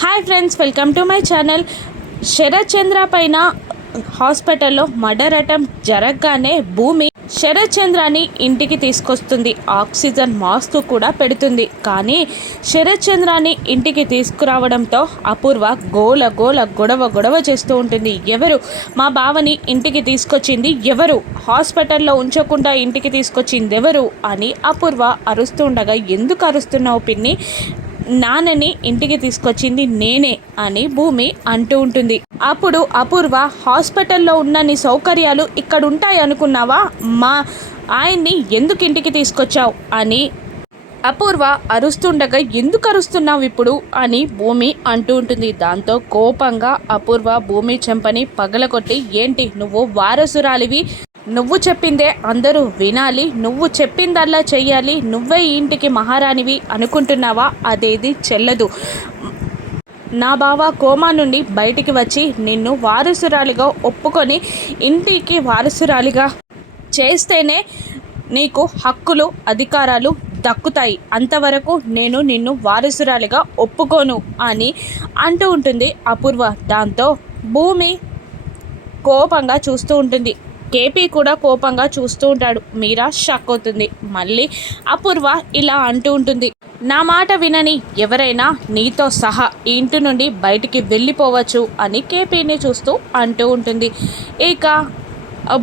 Hi friends welcome to my channel. Sharath Chandra పైన హాస్పిటల్లో murder attempt జరగగానే భూమి శరత్ చంద్రాని ఇంటికి తీసుకొస్తుంది. ఆక్సిజన్ మాస్క్ కూడా పెడుతుంది. కానీ శరత్ చంద్రాని ఇంటికి తీసుకురావడంతో అపూర్వ గోల గోల గొడవ గొడవ చేస్తూ ఉంటుంది. ఎవరు? మా బావని ఇంటికి తీసుకొచ్చింది ఎవరు? హాస్పిటల్లో ఉంచకుండా ఇంటికి తీసుకొచ్చింది ఎవరు అని అపూర్వ అరుస్తుండగా ఎందుకు అరుస్తున్నావు పిన్ని? నాన్నని ఇంటికి తీసుకొచ్చింది నేనే అని భూమి అంటూ ఉంటుంది. అప్పుడు అపూర్వ హాస్పిటల్లో ఉన్నన్ని సౌకర్యాలు ఇక్కడ ఉంటాయి అనుకున్నావా మా ఆయన్ని ఎందుకు ఇంటికి తీసుకొచ్చావు? అని అపూర్వ అరుస్తుండగా ఎందుకు అరుస్తున్నావు ఇప్పుడు? అని భూమి అంటూ ఉంటుంది. దాంతో కోపంగా అపూర్వ భూమి చెంపని పగలగొట్టి ఏంటి నువ్వు వారసురాలివి? నువ్వు చెప్పిందే అందరూ వినాలి నువ్వు చెప్పిందల్లా చెయ్యాలి నువ్వే ఈ ఇంటికి మహారాణివి అనుకుంటున్నావా? అదేది చెల్లదు. నా బావ కోమా నుండి బయటికి వచ్చి నిన్ను వారసురాలిగా ఒప్పుకొని ఇంటికి వారసురాలిగా చేస్తేనే నీకు హక్కులు అధికారాలు దక్కుతాయి. అంతవరకు నేను నిన్ను వారసురాలిగా ఒప్పుకోను అని అంటూ ఉంటుంది అపూర్వ. దాంతో భూమి కోపంగా చూస్తూ ఉంటుంది. కేపీ కూడా కోపంగా చూస్తూ ఉంటాడు. మీరా షక్ అవుతుంది. మళ్ళీ అపూర్వ ఇలా అంటూ ఉంటుంది. నా మాట వినని ఎవరైనా నీతో సహా ఈ ఇంటి నుండి బయటికి వెళ్ళిపోవచ్చు అని కేపీని చూస్తూ అంటూ ఉంటుంది. ఇక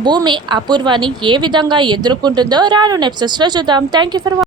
భూమి అపూర్వాన్ని ఏ విధంగా ఎదుర్కొంటుందో రాను నెప్సెస్లో చూద్దాం. Thank you for